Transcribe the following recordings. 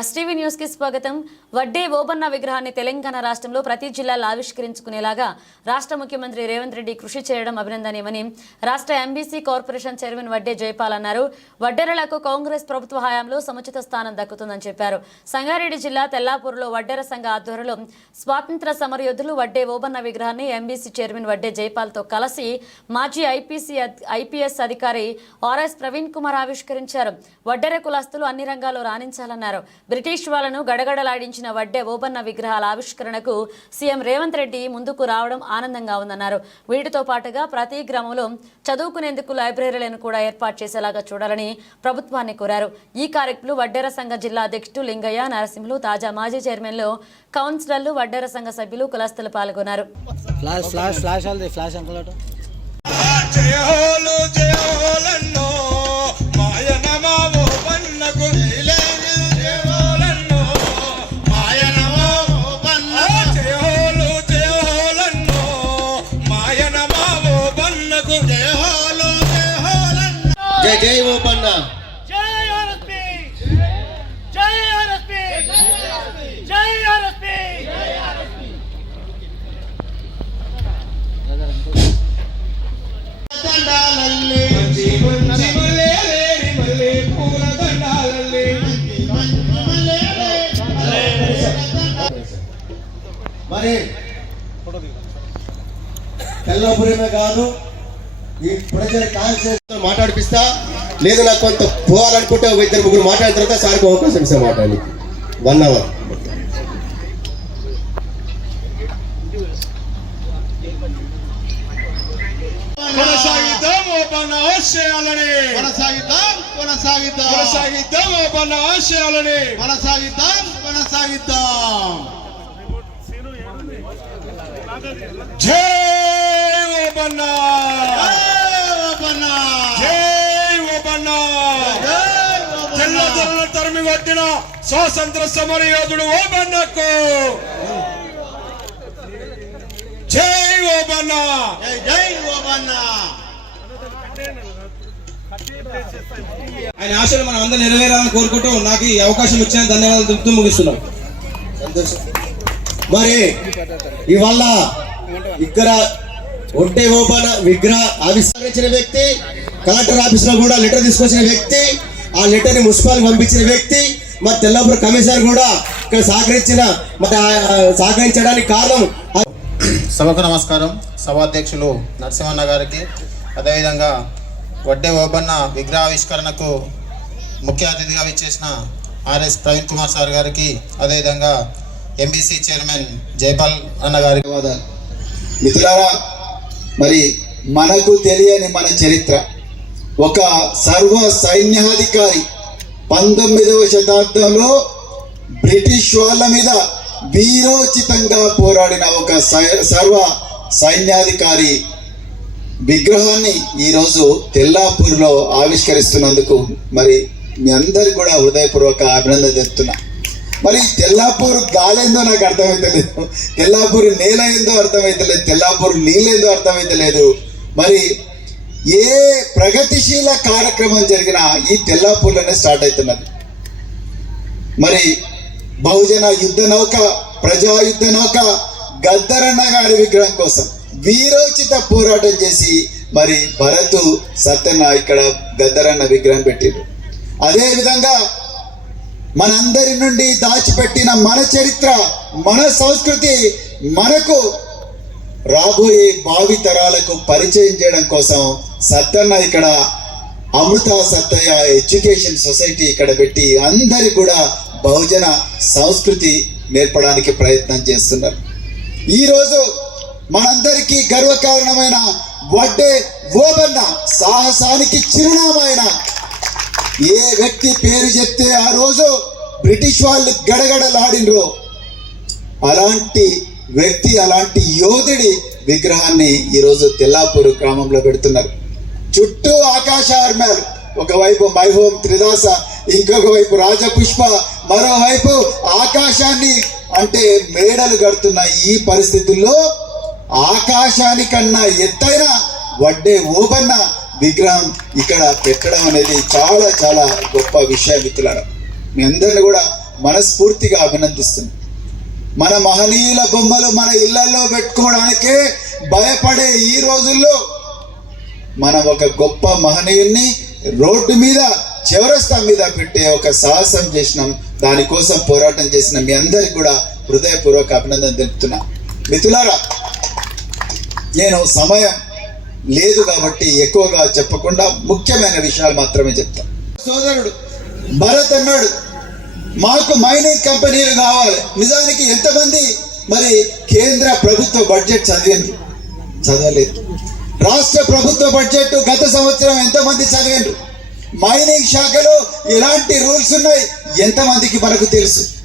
STV న్యూస్కి స్వాగతం. వడ్డే ఓబన్న విగ్రహాన్ని తెలంగాణ రాష్ట్రంలో ప్రతి జిల్లాలో ఆవిష్కరించుకునేలాగా రాష్ట్ర ముఖ్యమంత్రి రేవంత్ రెడ్డి కృషి చేయడం అభినందనీయమని రాష్ట్ర MBC corporation chairman Vadde Jayapal అన్నారు. వడ్డెరలకు కాంగ్రెస్ ప్రభుత్వ హయాంలో సముచిత స్థానం దక్కుతుందని చెప్పారు. సంగారెడ్డి జిల్లా తెల్లాపూర్లో వడ్డెర సంఘ ఆధ్వర్యంలో స్వాతంత్ర సమరయోధులు వడ్డే ఓబన్న విగ్రహాన్ని ఎంబీసీ చైర్మన్ వడ్డే జైపాల్తో కలిసి మాజీ ఐపీసీ ఐపీఎస్ అధికారి ఆర్ఎస్ ప్రవీణ్ కుమార్ ఆవిష్కరించారు. వడ్డెర కులస్తులు అన్ని రంగాల్లో రాణించాలన్నారు. బ్రిటిష్ వాళ్ళను గడగడలాడించిన వడ్డే ఓబన్న విగ్రహాల ఆవిష్కరణకు సీఎం రేవంత్ రెడ్డి ముందుకు రావడం ఆనందంగా ఉందన్నారు. వీటితో పాటుగా ప్రతి గ్రామంలో చదువుకునేందుకు లైబ్రరీలను కూడా ఏర్పాటు చేసేలాగా చూడాలని ప్రభుత్వాన్ని కోరారు. ఈ కార్యక్రమంలో వడ్డెర సంఘ జిల్లా అధ్యక్షుడు లింగయ్య నరసింహులు తాజా మాజీ చైర్మన్లు కౌన్సిలర్లు వడ్డెర సంఘ సభ్యులు కులస్తులు పాల్గొన్నారు. ఫ్లాష్ ఫ్లాష్ ఫ్లాష్ ఫ్లాష్ మరి తెల్లపురమే కాదు ఈ ప్రజల కాన్సెప్ట్ మాట్లాడిపిస్తా. లేదు నాకు కొంత పోవాలనుకుంటే ఒక ఇద్దరు ముగ్గురు మాట్లాడిన తర్వాత సార్కి అవకాశం ఇస్తా మాట్లాడి వన్ అవర్. కొనసాగిద్దాం ఆశయాలని కొనసాగిద్దాం కొనసాగిద్దాం. కొనసాగిద్దాం ఆశయాలని కొనసాగిద్దాం కొనసాగిద్దాం. జై ఓపన్న జై ఓపన్న జై ఓపన్న! తరిమి కొట్టిన స్వాతంత్ర సమర యోధుడు ఓబన్నకు! జై ఓబన్న! జై జై ఆయన ఆశలు మనం అందరూ నెరవేరాలని కోరుకుంటూ నాకు ఈ అవకాశం ఇచ్చిన ధన్యవాదాలు తెలుపుతూ ముగిస్తున్నాం. సంతోషం మరి ఇవాళ ఇక్కడ ఒంటే ఓపన విగ్రహ ఆవిష్కరించిన వ్యక్తి కలెక్టర్ ఆఫీస్లో కూడా లెటర్ తీసుకొచ్చిన వ్యక్తి ఆ లెటర్ని మున్సిపాల్ పంపించిన వ్యక్తి మరి తెల్లపూర్ కమిషనర్ కూడా ఇక్కడ సహకరించిన మరి సహకరించడానికి కారణం సభకు నమస్కారం. సభాధ్యక్షులు నరసింహన్న గారికి. అదేవిధంగా వడ్డే ఓబన్న విగ్రహావిష్కరణకు ముఖ్య అతిథిగా విచ్చేసిన ఆర్ఎస్ ప్రవీణ్ కుమార్ సార్ గారికి అదేవిధంగా ఎంబీసీ చైర్మన్ జైపాల్ అన్న గారి ధన్యవాదాలు. మిత్రులారా మరి మనకు తెలియని మన చరిత్ర. ఒక సర్వ సైన్యాధికారి పంతొమ్మిదవ శతాబ్దంలో బ్రిటిష్ వాళ్ళ మీద వీరోచితంగా పోరాడిన ఒక సై- సర్వ సైన్యాధికారి విగ్రహాన్ని ఈరోజు తెల్లాపూర్లో ఆవిష్కరిస్తున్నందుకు మరి మీ అందరికి కూడా హృదయపూర్వక అభినందన చెప్తున్నా మరి తెల్లాపూర్ గాలేందో నాకు అర్థమైతలేదు. తెల్లాపూర్ నేల ఏందో అర్థమైతలేదు. తెల్లాపూర్ నీళ్ళేందో అర్థమైతలేదు. మరి ఏ ప్రగతిశీల కార్యక్రమం జరిగినా ఈ తెల్లాపూర్లోనే స్టార్ట్ అవుతున్నది. మరి బహుజన యుద్ధ నౌక ప్రజా యుద్ధ నౌక గద్దరన్న గారి విగ్రహం కోసం వీరోచిత పోరాటం చేసి మరి భరతు సత్యన్న ఇక్కడ గద్దరన్న విగ్రహం పెట్టిండు. అదే విధంగా మనందరి నుండి దాచిపెట్టిన మన చరిత్ర మన సంస్కృతి మనకు రాబోయే భావి తరాలకు పరిచయం చేయడం కోసం సత్తన్న ఇక్కడ అమృత సత్తయ్య ఎడ్యుకేషన్ సొసైటీ ఇక్కడ పెట్టి అందరి కూడా బహుజన సంస్కృతి నేర్పడానికి ప్రయత్నం చేస్తున్నారు. ఈరోజు మనందరికీ గర్వకారణమైన వడ్డే ఓబన్న సాహసానికి చిరునామైన ఏ వ్యక్తి పేరు చెప్తే ఆ రోజు బ్రిటిష్ వాళ్ళు గడగడలాడినరు. అలాంటి వ్యక్తి అలాంటి యోధుడి విగ్రహాన్ని ఈరోజు తెల్లాపూరు గ్రామంలో పెడుతున్నారు. చుట్టూ ఆకాశ ఆర్మేలు ఒకవైపు మైహోం త్రిదాస ఇంకొక వైపు రాజపుష్ప మరోవైపు ఆకాశాన్ని. అంటే మేడలు కడుతున్న ఈ పరిస్థితుల్లో ఆకాశానికన్నా ఎత్తైన వడ్డే ఓబన్న విగ్రహం ఇక్కడ పెట్టడం అనేది చాలా చాలా గొప్ప విషయం మిత్రులారా. మీ అందరిని కూడా మనస్ఫూర్తిగా అభినందిస్తున్నాం. మన మహనీయుల బొమ్మలు మన ఇళ్ళలో పెట్టుకోవడానికే భయపడే ఈ రోజుల్లో మనం ఒక గొప్ప మహనీయుల్ని రోడ్డు మీద చివరస్తా మీద పెట్టే ఒక సాహసం చేసినాం. దానికోసం పోరాటం చేసిన మీ అందరికి కూడా హృదయపూర్వక అభినందన తెలుపుతున్నా. మిత్రులారా నేను సమయం లేదు కాబట్టి ఎక్కువగా చెప్పకుండా ముఖ్యమైన విషయాలు మాత్రమే చెప్తాం. సోదరుడు భరత్ అన్నాడు మాకు మైనింగ్ కంపెనీలు కావాలి. నిజానికి ఎంతమంది? మరి కేంద్ర ప్రభుత్వ బడ్జెట్ చదివింది చదవలేదు. రాష్ట్ర ప్రభుత్వ బడ్జెట్ గత సంవత్సరం ఎంతమంది చదివిండ్రు? మైనింగ్ శాఖలో ఎలాంటి రూల్స్ ఉన్నాయి? ఎంతమందికి మనకు తెలుసు?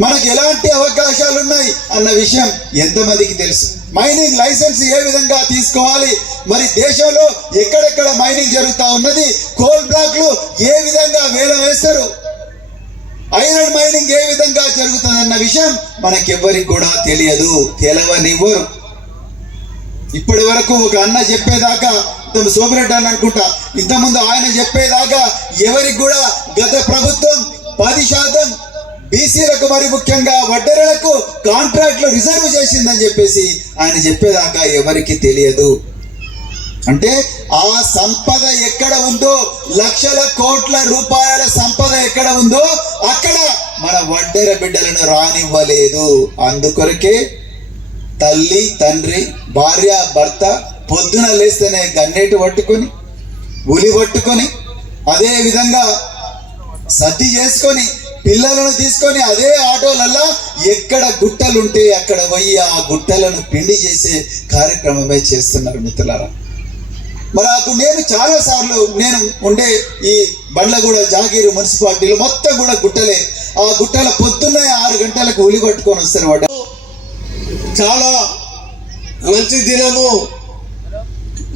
మనకు ఎలాంటి అవకాశాలు ఉన్నాయి అన్న విషయం ఎంతమందికి తెలుసు. మైనింగ్ లైసెన్స్ ఏ విధంగా తీసుకోవాలి? మరి దేశంలో ఎక్కడెక్కడ మైనింగ్ జరుగుతా ఉన్నది? కోల్ బ్లాక్లు ఏ విధంగా వేల వేస్తారు? ఐరన్ మైనింగ్ ఏ విధంగా జరుగుతుందన్న విషయం మనకెవ్వరికి కూడా తెలియదు తెలవనివ్వరు. ఇప్పటి వరకు ఒక అన్న చెప్పేదాకా ఇంత సోమిరెడ్డి అని అనుకుంటా ఇంతకుముందు ఆయన చెప్పేదాకా ఎవరికి కూడా గత ప్రభుత్వం పది శాతం బీసీలకు మరి ముఖ్యంగా వడ్డెరలకు కాంట్రాక్ట్లు రిజర్వ్ చేసిందని చెప్పేసి ఆయన చెప్పేదాకా ఎవరికి తెలియదు. అంటే ఆ సంపద ఎక్కడ ఉందో లక్షల కోట్ల రూపాయల సంపద ఎక్కడ ఉందో అక్కడ మన వడ్డెర బిడ్డలను రానివ్వలేదు. అందుకొరకే తల్లి తండ్రి భార్య భర్త పొద్దున లేస్తేనే గన్నేటి పట్టుకొని ఉలి పట్టుకొని అదే విధంగా సర్ది చేసుకొని పిల్లలను తీసుకొని అదే ఆటోలల్లో ఎక్కడ గుట్టలుంటే అక్కడ పోయి ఆ గుట్టలను పిండి చేసే కార్యక్రమమే చేస్తున్నారు మిత్రులారా. మరి నాకు నేను చాలా సార్లు నేను ఉండే ఈ బండ్లగూడ జాగీరు మున్సిపాలిటీలో మొత్తం కూడా గుట్టలే. ఆ గుట్టల పొద్దున్నే ఆరు గంటలకు ఉలి పట్టుకొని వస్తారు చాలా మంచి దినము.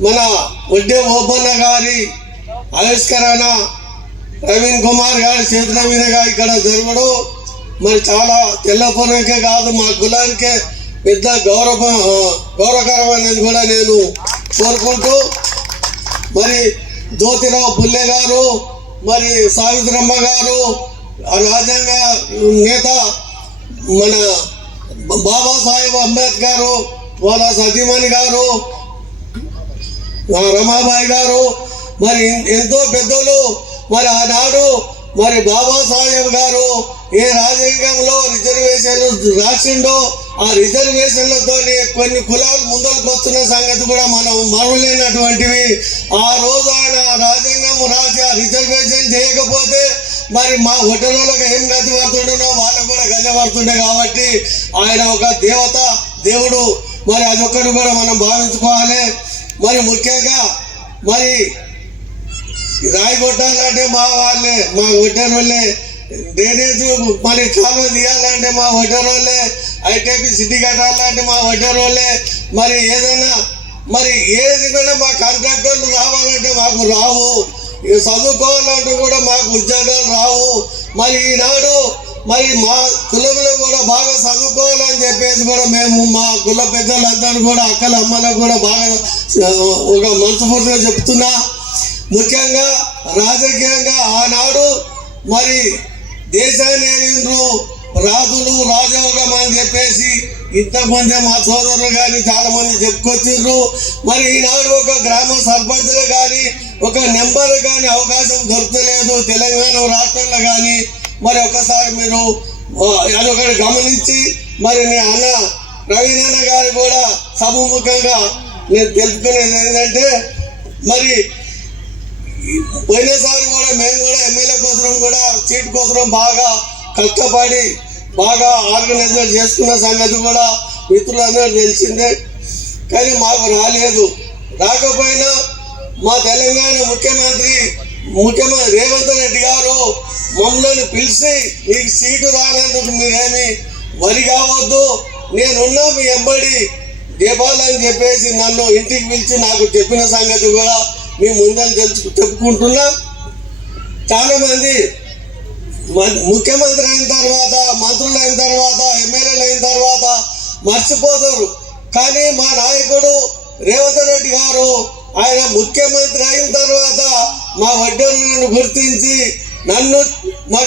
మన వడ్డే ఓపన్న గారి ఆవిష్కరణ ప్రవీణ్ కుమార్ గారి చేతుల మీదుగా ఇక్కడ జరగడం మరి చాలా తెల్లపూర్వకే కాదు మా కులానికే పెద్ద గౌరవ గౌరవకరమైనది కూడా నేను కోరుకుంటూ. మరి జ్యోతిరావు పుల్లె గారు మరి సావిత్రమ్మ గారు రాజ్యాంగ నేత మన బాబాసాహెబ్ అంబేద్కర్ వాళ్ళ సతీమణి గారు రమాబాయి గారు మరి ఎంతో పెద్దలు మరి ఆనాడు మరి బాబాసాహెబ్ గారు ఏ రాజ్యాంగంలో రిజర్వేషన్లు రాసిండో ఆ రిజర్వేషన్లతో కొన్ని కులాలు ముందరకు వస్తున్న సంగతి కూడా మనం మరవలేనటువంటివి. ఆ రోజు ఆయన రాజ్యాంగం రాసి ఆ రిజర్వేషన్ చేయకపోతే మరి మా హోటళ్ళకి ఏం గతి పడుతుండో వాళ్ళకు కూడా గజ పడుతుండే కాబట్టి ఆయన ఒక దేవత దేవుడు. మరి అదొక్కటి కూడా మనం భావించుకోవాలి. మరి ముఖ్యంగా మరి రాయి కొట్టాలంటే మా వాళ్ళే మా ఒడ్డర్ వాళ్ళే డ్రైనేజ్ మరి కాలువ తీయాలంటే మా ఒడ్డర్ వాళ్ళే ఐటీపీ సిటీ కట్టాలంటే మా ఒడ్డర్ వాళ్ళే మరి ఏదైనా మరి ఏది కూడా మా కాంట్రాక్టర్లు రావాలంటే మాకు రావు. చదువుకోవాలంటే కూడా మాకు ఉద్యోగాలు రావు. మరి ఈనాడు మరి మా కులంలో కూడా బాగా చదువుకోవాలని చెప్పేసి కూడా మేము మా కుల పెద్దలందరూ కూడా అక్కల అమ్మలకు కూడా బాగా ఒక మనస్ఫూర్తిగా చెప్తున్నా. ముఖ్యంగా రాజకీయంగా ఆనాడు మరి దేశాన్ని ఏలిండ్రు రాజులు రాజవర్గం అని చెప్పేసి ఇంతకుముందే మా సోదరులు కానీ చాలా మంది చెప్పుకొచ్చిర్రు మరి ఈనాడు ఒక గ్రామ సర్పంచులు కానీ ఒక నెంబర్ కానీ అవకాశం దొరకలేదు. తెలంగాణ రాష్ట్రంలో కానీ మరి ఒకసారి మీరు అదొకటి గమనించి మరి నేను అన్న రవీనాన్న గారు కూడా సభముఖంగా నేను తెలుపుకునేది ఏంటంటే మరి పోయినసారి కూడా మేము కూడా ఎమ్మెల్యే కోసం కూడా సీట్ కోసం బాగా కష్టపడి బాగా ఆర్గనైజర్ చేసుకున్న సంగతి కూడా మిత్రులందరూ తెలిసిందే. కానీ మాకు రాలేదు. రాకపోయినా మా తెలంగాణ ముఖ్యమంత్రి ముఖ్యమంత్రి రేవంత్ రెడ్డి గారు మమ్మల్ని పిలిచి మీకు సీటు రానందుకు మీరేమి వరి కావద్దు. నేనున్నా మీ ఎంబడి దీపాలని చెప్పేసి నన్ను ఇంటికి పిలిచి నాకు చెప్పిన సంగతి కూడా మీ ముందని తెలుసు చెప్పుకుంటున్నా. చాలా మంది ముఖ్యమంత్రి అయిన తర్వాత మంత్రులు అయిన తర్వాత ఎమ్మెల్యేలు అయిన తర్వాత మర్చిపోతారు. కానీ మా నాయకుడు రేవంత్ రెడ్డి గారు ఆయన ముఖ్యమంత్రి అయిన తర్వాత మా వడ్డీలను గుర్తించి నన్ను